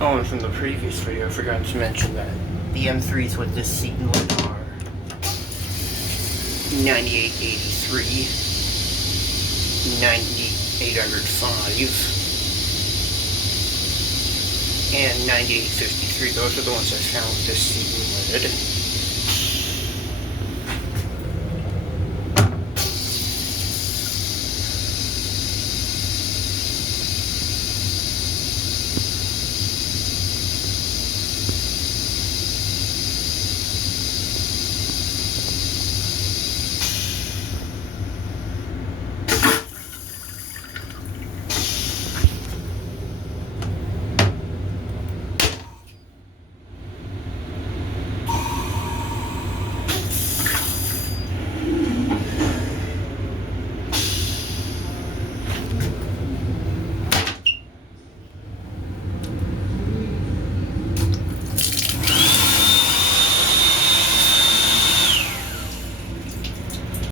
Oh, and from the previous video, I forgot to mention that the M3s with this seat limit are 9883, 9805, and 9853. Those are the ones I found with this seat limited.